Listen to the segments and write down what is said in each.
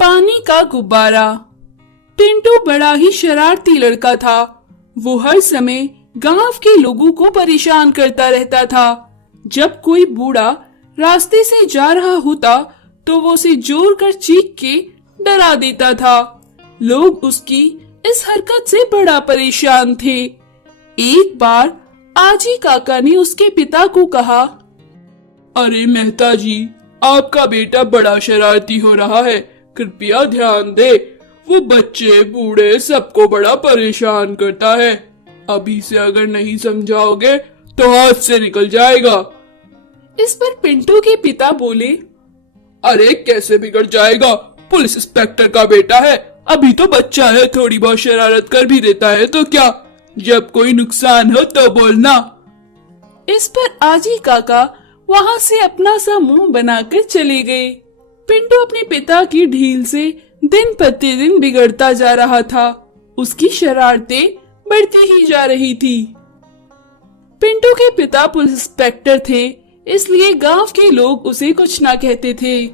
पानी का गुब्बारा। पिंटू बड़ा ही शरारती लड़का था। वो हर समय गांव के लोगों को परेशान करता रहता था। जब कोई बूढ़ा रास्ते से जा रहा होता तो वो उसे जोर कर चीख के डरा देता था। लोग उसकी इस हरकत से बड़ा परेशान थे। एक बार आजी काका ने उसके पिता को कहा, अरे मेहता जी, आपका बेटा बड़ा शरारती हो रहा है, कृपया ध्यान दे। वो बच्चे बूढ़े सबको बड़ा परेशान करता है। अभी से अगर नहीं समझाओगे तो हाथ से निकल जाएगा। इस पर पिंटू के पिता बोले, अरे कैसे बिगड़ जाएगा, पुलिस इंस्पेक्टर का बेटा है, अभी तो बच्चा है, थोड़ी बहुत शरारत कर भी देता है तो क्या, जब कोई नुकसान हो तो बोलना। इस पर आजी काका वहाँ से अपना सा मुंह बनाकर चले गए। पिंटू अपने पिता की ढील से दिन प्रतिदिन बिगड़ता जा रहा था। उसकी शरारतें बढ़ती ही जा रही थी। पिंटू के पिता पुलिस इंस्पेक्टर थे, इसलिए गांव के लोग उसे कुछ ना कहते थे।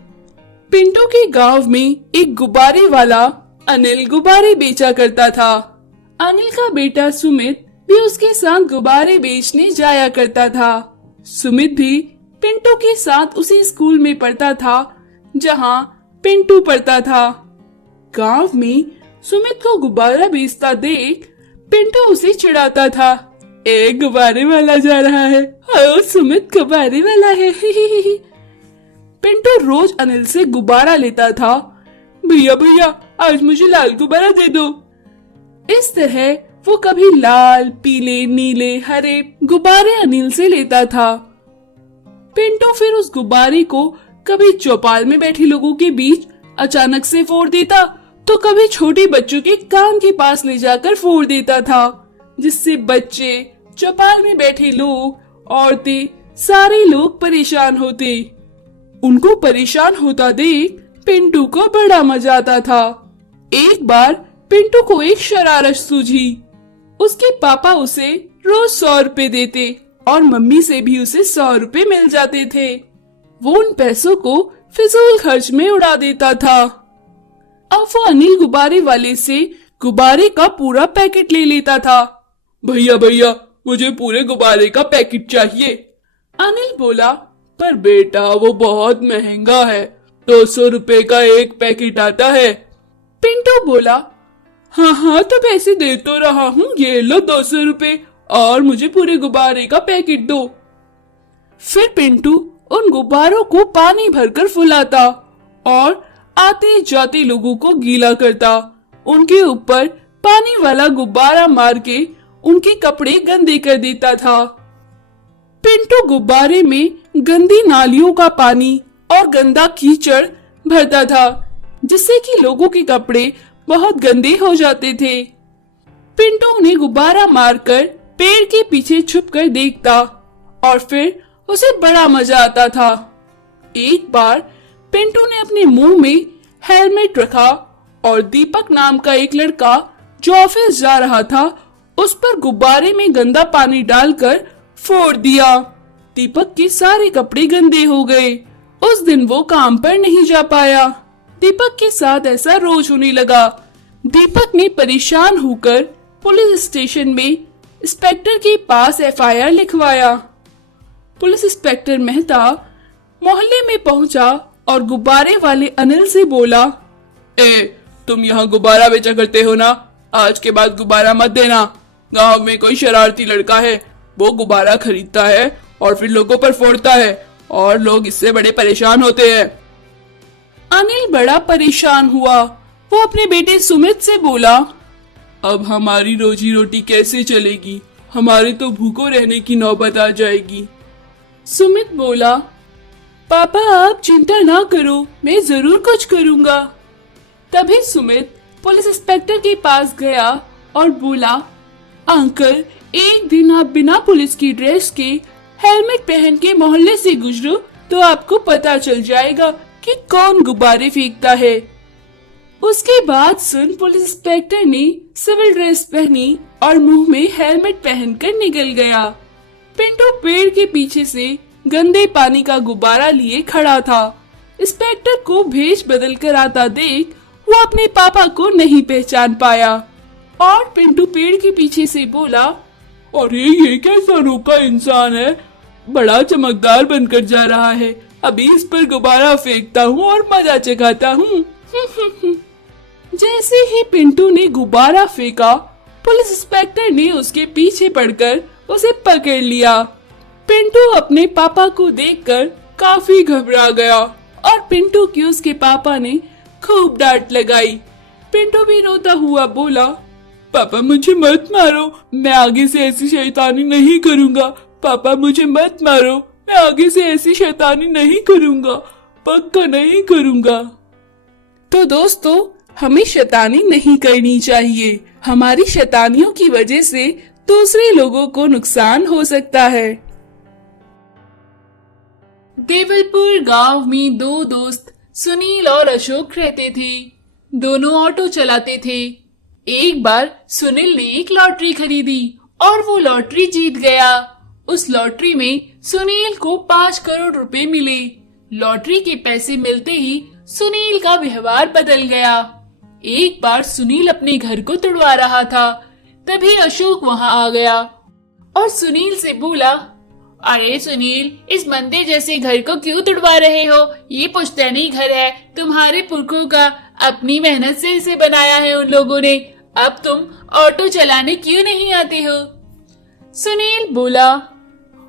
पिंटू के गांव में एक गुब्बारे वाला अनिल गुब्बारे बेचा करता था। अनिल का बेटा सुमित भी उसके साथ गुब्बारे बेचने जाया करता था। सुमित भी पिंटू के साथ उसी स्कूल में पढ़ता था जहां पिंटू पढ़ता था। गांव में सुमित को गुब्बारा बेचता देख पिंटू उसे चिढ़ाता था, एक गुब्बारे वाला जा रहा है, ओ सुमित गुब्बारे वाला है। पिंटू रोज अनिल से गुब्बारा लेता था, भैया भैया आज मुझे लाल गुब्बारा दे दो। इस तरह वो कभी लाल, पीले, नीले, हरे गुब्बारे अनिल से लेता था। पिंटू फिर उस गुब्बारे को कभी चौपाल में बैठे लोगों के बीच अचानक से फोड़ देता तो कभी छोटे बच्चों के कान के पास ले जाकर फोड़ देता था, जिससे बच्चे, चौपाल में बैठे लोग, औरतें, सारे लोग परेशान होते। उनको परेशान होता देख पिंटू को बड़ा मजा आता था। एक बार पिंटू को एक शरारत सूझी। उसके पापा उसे रोज 100 रुपए देते और मम्मी से भी उसे 100 रुपए मिल जाते थे। वो उन पैसों को फिजूल खर्च में उड़ा देता था। अब वो अनिल गुब्बारे वाले से गुब्बारे का पूरा पैकेट ले लेता था। भैया भैया मुझे पूरे गुब्बारे का पैकेट चाहिए। अनिल बोला, पर बेटा वो बहुत महंगा है, 200 रुपए का एक पैकेट आता है। पिंटू बोला, हाँ हाँ तो पैसे दे तो रहा हूँ, ये लो 200 रुपए और मुझे पूरे गुब्बारे का पैकेट दो। फिर पिंटू उन गुब्बारों को पानी भरकर फुलाता और आते जाते लोगों को गीला करता। उनके ऊपर पानी वाला गुब्बारा मार के उनके कपड़े गंदे कर देता था। पिंटू गुब्बारे में गंदी नालियों का पानी और गंदा कीचड़ भरता था, जिससे कि लोगों के कपड़े बहुत गंदे हो जाते थे। पिंटू उन्हें गुब्बारा मारकर पेड़ के पीछे छुपकर देखता और फिर उसे बड़ा मजा आता था। एक बार पिंटू ने अपने मुंह में हेलमेट रखा और दीपक नाम का एक लड़का जो ऑफिस जा रहा था उस पर गुब्बारे में गंदा पानी डालकर फोड़ दिया। दीपक के सारे कपड़े गंदे हो गए। उस दिन वो काम पर नहीं जा पाया। दीपक के साथ ऐसा रोज होने लगा। दीपक ने परेशान होकर पुलिस स्टेशन में इंस्पेक्टर के पास FIR लिखवाया। पुलिस इंस्पेक्टर मेहता मोहल्ले में पहुंचा और गुब्बारे वाले अनिल से बोला, तुम यहाँ गुब्बारा बेचा करते हो ना, आज के बाद गुब्बारा मत देना। गांव में कोई शरारती लड़का है, वो गुब्बारा खरीदता है और फिर लोगों पर फोड़ता है और लोग इससे बड़े परेशान होते हैं। अनिल बड़ा परेशान हुआ। वो अपने बेटे सुमित से बोला, अब हमारी रोजी रोटी कैसे चलेगी, हमारे तो भूखों रहने की नौबत आ जाएगी। सुमित बोला, पापा आप चिंता ना करो, मैं जरूर कुछ करूंगा। तभी सुमित पुलिस इंस्पेक्टर के पास गया और बोला, अंकल एक दिन आप बिना पुलिस की ड्रेस के हेलमेट पहन के मोहल्ले से गुजरो तो आपको पता चल जाएगा कि कौन गुब्बारे फेंकता है। उसके बाद सुन पुलिस इंस्पेक्टर ने सिविल ड्रेस पहनी और मुंह में हेलमेट पहनकर निकल गया। पिंटू पेड़ के पीछे से गंदे पानी का गुब्बारा लिए खड़ा था। इंस्पेक्टर को भेष बदल कर आता देख वो अपने पापा को नहीं पहचान पाया और पिंटू पेड़ के पीछे से बोला, अरे ये कैसा अनोखा इंसान है, बड़ा चमकदार बनकर जा रहा है। अभी इस पर गुब्बारा फेंकता हूँ और मजा चखाता हूँ। जैसे ही पिंटू ने गुब्बारा फेंका, पुलिस इंस्पेक्टर ने उसके पीछे पड़कर उसे पकड़ लिया। पिंटू अपने पापा को देखकर काफी घबरा गया और पिंटू की उसके पापा ने खूब डांट लगाई। पिंटू भी रोता हुआ बोला, पापा मुझे मत मारो, मैं आगे से ऐसी शैतानी नहीं करूँगा। पापा मुझे मत मारो, मैं आगे से ऐसी शैतानी नहीं करूँगा, पक्का नहीं करूँगा। तो दोस्तों, हमें शैतानी नहीं करनी चाहिए। हमारी शैतानियों की वजह से दूसरे लोगों को नुकसान हो सकता है। देवलपुर गांव में दो दोस्त सुनील और अशोक रहते थे। दोनों ऑटो चलाते थे। एक बार सुनील ने एक लॉटरी खरीदी और वो लॉटरी जीत गया। उस लॉटरी में सुनील को 5 करोड़ रुपए मिले। लॉटरी के पैसे मिलते ही सुनील का व्यवहार बदल गया। एक बार सुनील अपने घर को तुड़वा रहा था, तभी अशोक वहां आ गया और सुनील से बोला, अरे सुनील, इस मंदिर जैसे घर को क्यों तुड़वा रहे हो? ये पुश्तैनी घर है, तुम्हारे पुरखों का, अपनी मेहनत से इसे बनाया है उन लोगों ने। अब तुम ऑटो चलाने क्यों नहीं आते हो? सुनील बोला,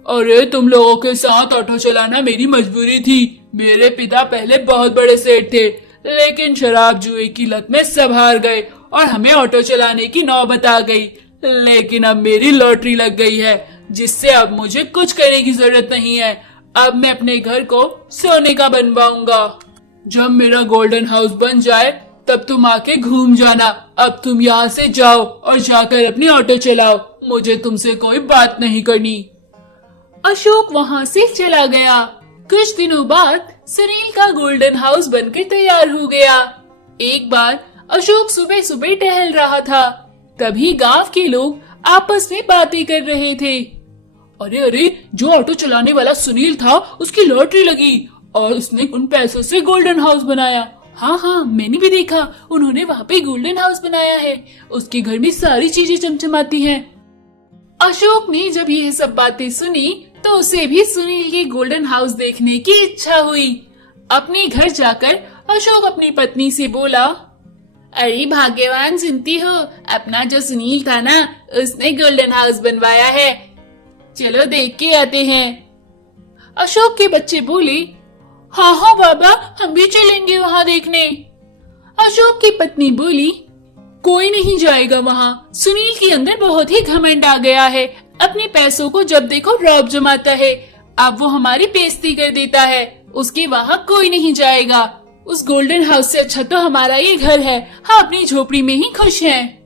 अरे तुम लोगों के साथ ऑटो चलाना मेरी मजबूरी थी। मेरे पिता पहले बहुत बड़े सेठ थे, लेकिन शराब जुए की लत में सब हार गए और हमें ऑटो चलाने की नौबत आ गई। लेकिन अब मेरी लॉटरी लग गई है, जिससे अब मुझे कुछ करने की जरूरत नहीं है। अब मैं अपने घर को सोने का बनवाऊंगा। जब मेरा गोल्डन हाउस बन जाए तब तुम आके घूम जाना। अब तुम यहाँ से जाओ और जाकर अपनी ऑटो चलाओ, मुझे तुमसे कोई बात नहीं करनी। अशोक वहाँ से चला गया। कुछ दिनों बाद सुनील का गोल्डन हाउस बनकर तैयार हो गया। एक बार अशोक सुबह सुबह टहल रहा था, तभी गांव के लोग आपस में बातें कर रहे थे। अरे अरे, जो ऑटो चलाने वाला सुनील था उसकी लॉटरी लगी और उसने उन पैसों से गोल्डन हाउस बनाया। हाँ हाँ, मैंने भी देखा, उन्होंने वहाँ पे गोल्डन हाउस बनाया है। उसके घर में सारी चीजें चमचमाती हैं। अशोक ने जब ये सब बातें सुनी तो उसे भी सुनील के गोल्डन हाउस देखने की इच्छा हुई। अपने घर जाकर अशोक अपनी पत्नी से बोला, अरे भाग्यवान सुनती हो, अपना जो सुनील था ना, उसने गोल्डन हाउस बनवाया है, चलो देख के आते हैं। अशोक के बच्चे बोले, हाँ हाँ बाबा, हम भी चलेंगे वहाँ देखने। अशोक की पत्नी बोली, कोई नहीं जाएगा वहाँ। सुनील के अंदर बहुत ही घमंड आ गया है, अपने पैसों को जब देखो रौब जमाता है। अब वो हमारी बेइज्जती कर देता है, उसके वहाँ कोई नहीं जाएगा। उस गोल्डन हाउस से अच्छा तो हमारा ये घर है, हम अपनी झोपड़ी में ही खुश हैं।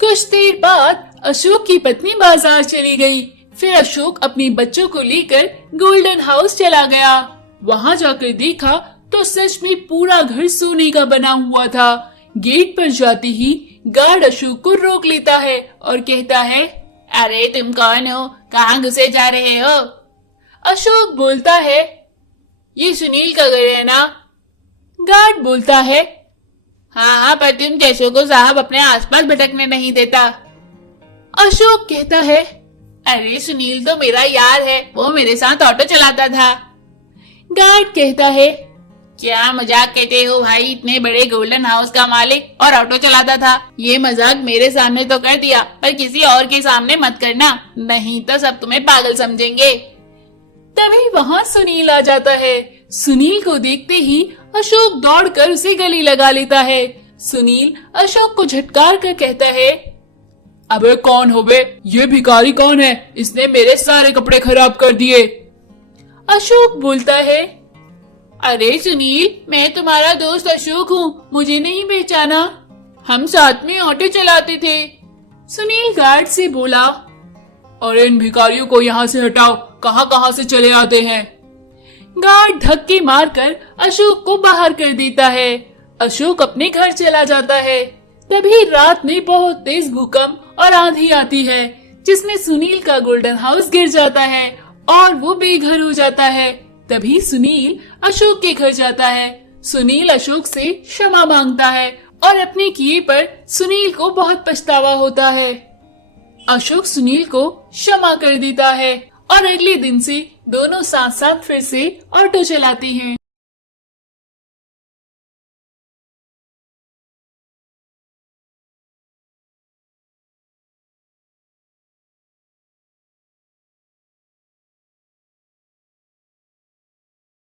कुछ देर बाद अशोक की पत्नी बाजार चली गई। फिर अशोक अपने बच्चों को लेकर गोल्डन हाउस चला गया। वहाँ जाकर देखा तो सच में पूरा घर सोने का बना हुआ था। गेट पर जाते ही गार्ड अशोक को रोक लेता है और कहता है, अरे तुम कौन हो, कहाँ घुसे जा रहे हो? अशोक बोलता है, ये सुनील का घर है ना? गार्ड बोलता है, हाँ हाँ, पर तुम जैसों को साहब अपने आसपास भटकने नहीं देता। अशोक कहता है, अरे सुनील तो मेरा यार है, वो मेरे साथ ऑटो चलाता था। गार्ड कहता है, क्या मजाक कहते हो भाई, इतने बड़े गोल्डन हाउस का मालिक और ऑटो चलाता था। ये मजाक मेरे सामने तो कर दिया, पर किसी और के सामने मत करना, नहीं तो सब तुम्हें पागल समझेंगे। तभी वहाँ सुनील आ जाता है। सुनील को देखते ही अशोक दौड़कर उसे गले लगा लेता है। सुनील अशोक को झटकार कर कहता है, अबे कौन हो बे, ये भिखारी कौन है, इसने मेरे सारे कपड़े खराब कर दिए। अशोक बोलता है, अरे सुनील, मैं तुम्हारा दोस्त अशोक हूँ, मुझे नहीं पहचाना? हम साथ में ऑटो चलाते थे। सुनील गार्ड से बोला, अरे इन भिखारियों को यहाँ से हटाओ, कहाँ कहाँ से चले आते हैं। गार्ड धक्के मारकर अशोक को बाहर कर देता है। अशोक अपने घर चला जाता है। तभी रात में बहुत तेज भूकंप और आंधी आती है, जिसमें सुनील का गोल्डन हाउस गिर जाता है और वो बेघर हो जाता है। तभी सुनील अशोक के घर जाता है। सुनील अशोक से क्षमा मांगता है और अपने किए पर सुनील को बहुत पछतावा होता है। अशोक सुनील को क्षमा कर देता है और अगले दिन से दोनों साथ साथ फिर से ऑटो चलाते हैं।